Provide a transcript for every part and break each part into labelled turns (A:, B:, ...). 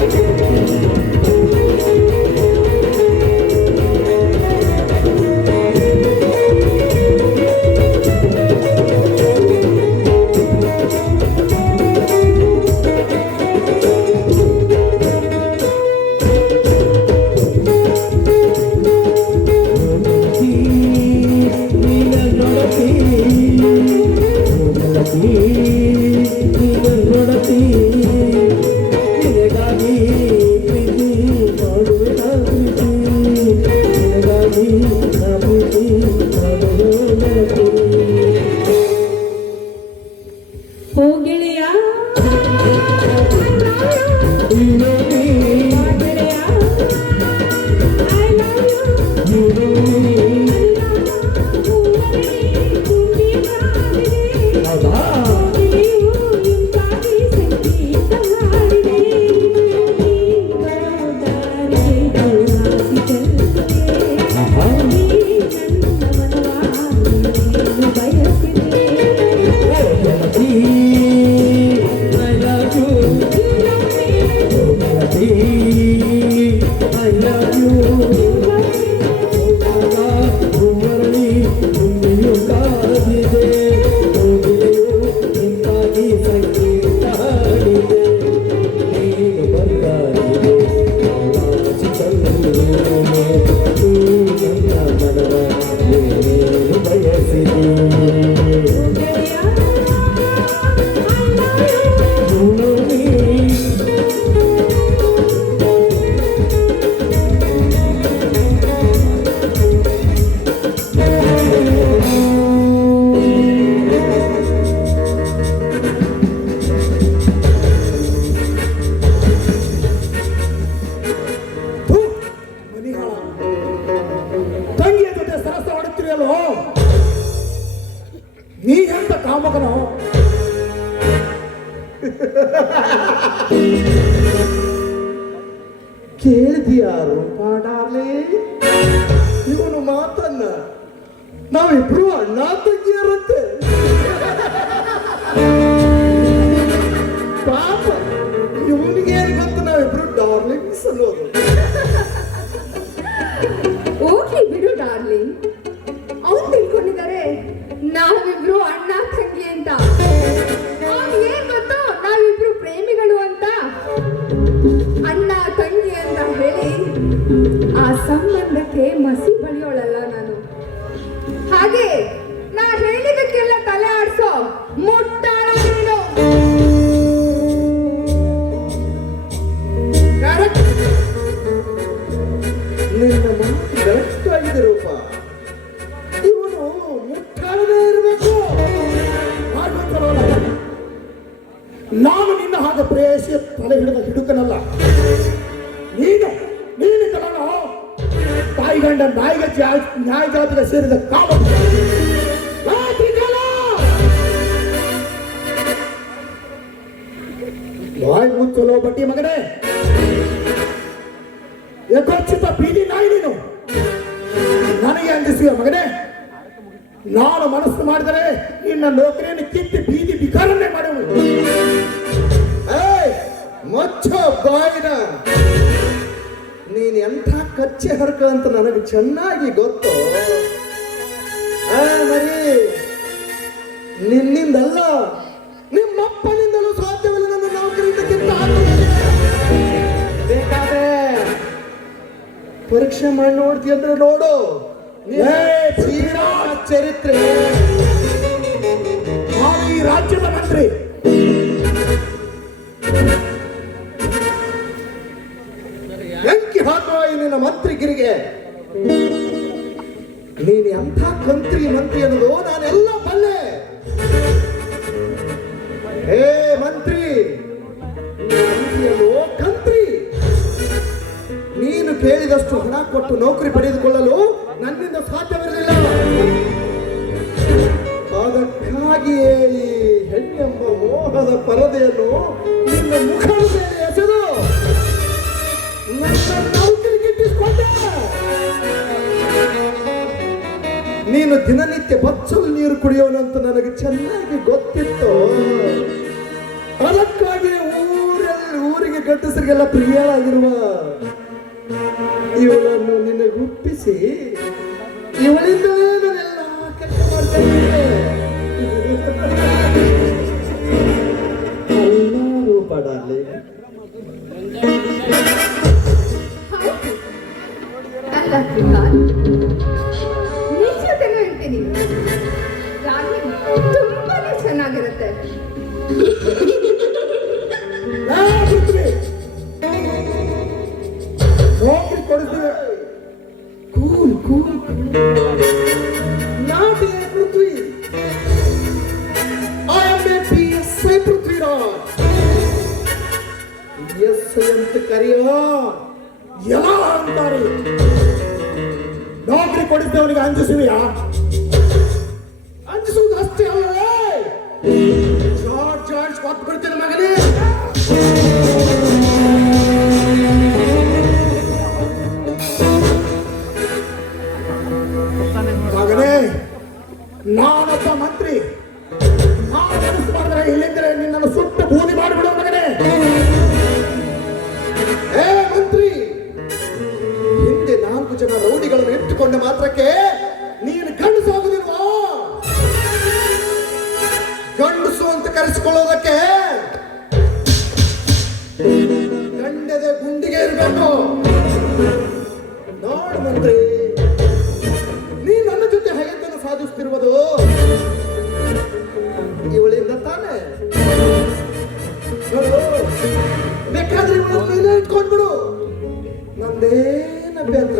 A: Thank you.
B: ಗೆಳೆಯ ನಾವಿಬ್ರು ಅಣ್ಣ ತಂಗಿಯರಂತೆ ಜಾತಿಗೆ ಸೇರಿದ ಕಾಲ. ಬಾಯ್ ಮುಚ್ಚಲೋ ಬಟ್ಟಿ ಮಗನೇ. ಯಥೋಚಿತ ಬೀದಿ ನಾಯಿ ನೀನು. ನನಗೆ ಅಂಜಿಸುವ ಮಗನೇ. ನಾನು ಮನಸ್ಸು ಮಾಡಿದರೆ ನಿನ್ನ ನೌಕರಿಯನ್ನು ಕಿತ್ತಿ ಬೀದಿ ಬಿಕಾರನ್ನೇ ಮಾಡುವ ಮಚ್ಚ ಬಾಯಿನ ಕಚ್ಚೆ ಹರಕ ಅಂತ ನನಗೆ ಚೆನ್ನಾಗಿ ಗೊತ್ತು. ಆ, ಮರಿ ನಿನ್ನಿಂದಲ್ಲ ನಿಮ್ಮಪ್ಪನಿಂದಲೂ ಸಾಧ್ಯವಿಲ್ಲ ನನ್ನ ನೌಕರಿಯಿಂದ ಕಿತ್ತ ಬೇಕಾದ್ರೆ ಪರೀಕ್ಷೆ ಮಾಡಿ ನೋಡ್ತೀಯ ಅಂದ್ರೆ ನೋಡು. ಚರಿತ್ರೆ. ಈ ರಾಜ್ಯದ ಮಂತ್ರಿ. ಮಂತ್ರಿಗಿರಿಗೆ. ನೀನು ಎಂಥ ಕಂತ್ರಿ ಮಂತ್ರಿ ಅನ್ನೋದು ನಾನೆಲ್ಲ ಬಲ್ಲೆ. ಹೇ ಮಂತ್ರಿ ಕಂತ್ರಿ. ನೀನು ಕೇಳಿದಷ್ಟು ಹಣ ಕೊಟ್ಟು ನೌಕರಿ ಪಡೆದುಕೊಳ್ಳಲು ನನ್ನಿಂದ ಸಾಧ್ಯವಿರಲಿಲ್ಲ. ಅದಕ್ಕಾಗಿಯೇ ಈ ಹೆಣ್ಣೆಂಬ ಮೋಹದ ಪರದೆಯನ್ನು ನಿನ್ನ ಮುಖದ ದಿನನಿತ್ಯ ಬಚ್ಚಲು ನೀರು ಕುಡಿಯೋನಂತ ನನಗೆ ಚೆನ್ನಾಗಿ ಗೊತ್ತಿತ್ತು. ಅದಕ್ಕಾಗಿ ಊರಲ್ಲಿ ಊರಿಗೆ ಗಂಡಸರಿಗೆಲ್ಲ ಪ್ರಿಯರಾಗಿರುವ ಇವಳನ್ನು ನಿನ್ನೆ ಹುಟ್ಟಿಸಿ, ಇವಳಿಂದ ನಾನೆಲ್ಲ ಡಾರ್ಲಿಂಗ್
C: ಹೌದು. ತುಂಬಾನೇ ಚೆನ್ನಾಗಿರುತ್ತೆ.
B: Cool cool. Not a Prithvi? I am P S I Prithviraj. S I ಅಂತ ಕರೆಯೋ
D: ಎಲ್ಲ ಅಂತಾರೆ. ನೌಕರಿ ಕೊಡಿಸಿದವನಿಗೆ ಅಂಜಿಸುವಿಯಾ?
B: ಅಂಜಿಸುವುದು ಕೊಟ್ಟು ಬಿಡ್ತೇನೆ ಮಗನೇ.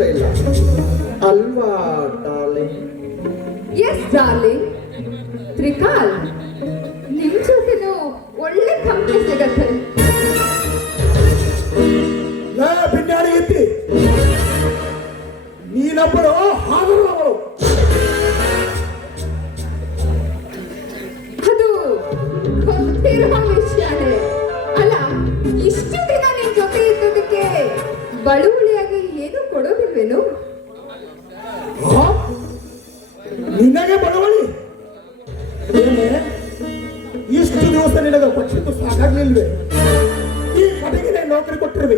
B: ನಂದೇನು ಅಭ್ಯಂತರ ಇಲ್ಲ ಅಲ್ವಾ ಡಾರ್ಲಿಂಗ್
C: ಎಸ್ ಡಾರ್ಲಿಂಗ್ ತ್ರಿಕಾಲ್
D: ನಿನಗೆ ಬಡವಳಿ ಇಷ್ಟು ದಿವಸ ನಿನಗೆ ಕೊಟ್ಟಿದ್ದು ಸಾಕಾಗ್ಲಿಲ್ವೇ? ಈ ಕಡೆಗೆ ನೌಕರಿ ಕೊಟ್ಟಿರ್ವಿ.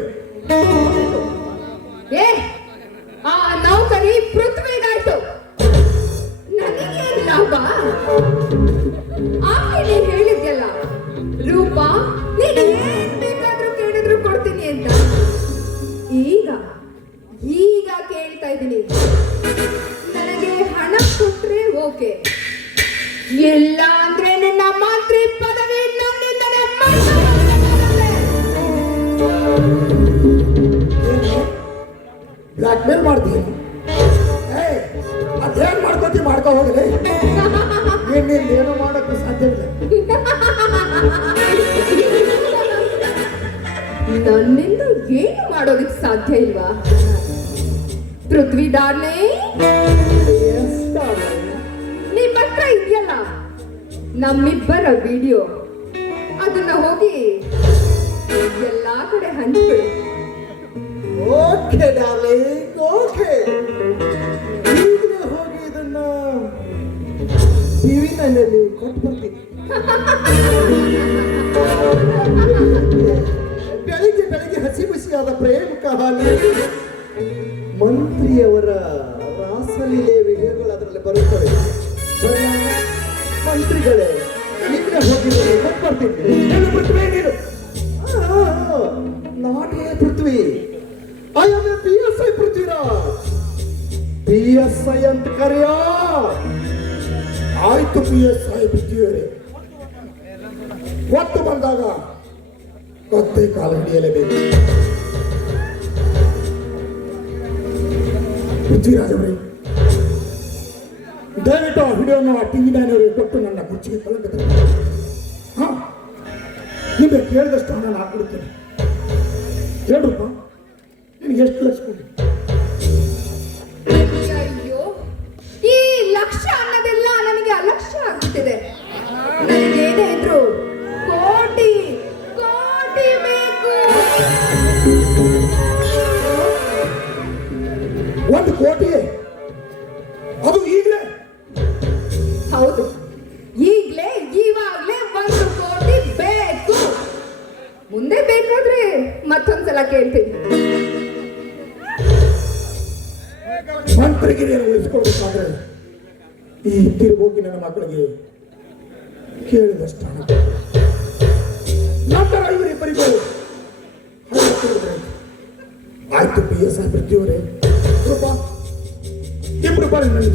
D: ಬ್ಲ್ಯಾಕ್ ಮೇಲ್ ಮಾಡ್ತೀನಿ ಅದೇನ್ ಮಾಡ್ಕೋತಿ? ಮಾಡ್ಕೋ ಹೋಗಲಿ. ಏನು ಏನು ಸಾಧ್ಯ ಸಾಧ್ಯವಿಲ್ಲ
C: ನನ್ನಿಂದ ಏನು ಮಾಡೋದಕ್ಕೆ ಸಾಧ್ಯ ಇಲ್ವಾ? ಪೃಥ್ವಿ. ನಿಮ್ಮ ಹತ್ರ ಇದೆಯಲ್ಲ? ನಮ್ಮಿಬ್ಬರ ವಿಡಿಯೋ. ಅದನ್ನ ಹೋಗಿ ಎಲ್ಲಾ ಕಡೆ ಹಂಚ್ಬಿಡು.
B: Okay darling, okay. ಈಗಲೇ ಹೋಗಿ ಇದನ್ನ ಟಿವಿ ನೈನಲ್ಲಿ ಕೊಟ್ಟು ಬರ್ತೀನಿ. ಬೆಳಿಗ್ಗೆ ಬೆಳಿಗ್ಗೆ ಹಸಿ ಬಿಸಿಯಾದ ಪ್ರೇಮ ಕಹಾನಿ ಮಂತ್ರಿಯವರ ರಾಸಲೀಲೆ ವಿಡಿಯೋಗಳು ಅದರಲ್ಲಿ ಬರುತ್ತವೆ. ಮಂತ್ರಿಗಳೇ, ಈಗಲೇ ಹೋಗಿ ಕೊಟ್ಟು ಬರ್ತೀನಿ.
D: ಪೃಥ್ವಿ
B: ನಾಟೇ ಪೃಥ್ವಿ. ಪಿ ಎಸ್ ಐ ಅಂತ ಕರೆಯ?
D: ಆಯ್ತು ಪಿ ಎಸ್ ಐ ಬುದ್ಧಿಯವರೇ ಒತ್ತು ಬಂದಾಗ ಮತ್ತೆ ಕಾಲ ಹಿಡಿಯಲೇಬೇಕು. ಪೃಥ್ವಿರಾಜ್ ಅವರೇ, ದಯವಿಟ್ಟು ಆ ವಿಡಿಯೋನ ಟಿವಿ ನೈನವರಿಗೆ ಕೊಟ್ಟು ನನ್ನ ಕುರ್ಚಿಗೆ. ಹಾ, ನಿಮಗೆ ಕೇಳಿದಷ್ಟು ನಾನು ಹಾಕ್ಬಿಡ್ತೇನೆ ಹೇಳ್ರಪ್ಪ, ನಿನಗೆ ಎಷ್ಟು ಲಕ್ಷ ಕೊಡಿ
C: ಅಲಕ್ಷ್ಯ ಆಗುತ್ತಿದೆ ನನಗೇನೇ ಇದ್ರು ಕೋಟಿ ಕೋಟಿ ಬೇಕು.
D: ಒಂದು ಕೋಟಿ? ಅದು ಈಗಲೇ?
C: ಹೌದು. ಈಗಲೇ ಈವಾಗಲೇ ಒಂದು ಕೋಟಿ ಬೇಕು. ಮುಂದೆ ಬೇಕಾದ್ರೆ ಕೇಳ್ತೀನಿ.
D: ಮಂತ್ರಿಗಿರಿಯನ್ನು ಉಳಿಸ್ಕೊಳ್ಬೇಕಾದ್ರೆ ಈ ಹೋಗಿ ನನ್ನ ಮಕ್ಕಳಿಗೆ ಕೇಳಿದಷ್ಟು ನಂತರ ಇವರಿಬ್ಬರಿಗೂ ಆಯ್ತು ಪಿ ಎಸ್ ಅಭಿವೃದ್ಧಿಯವರೇ ಬಿಡ್ತೀವ್ರೆ ಇಬ್ರು ಬಾರಿ ನನ್ನ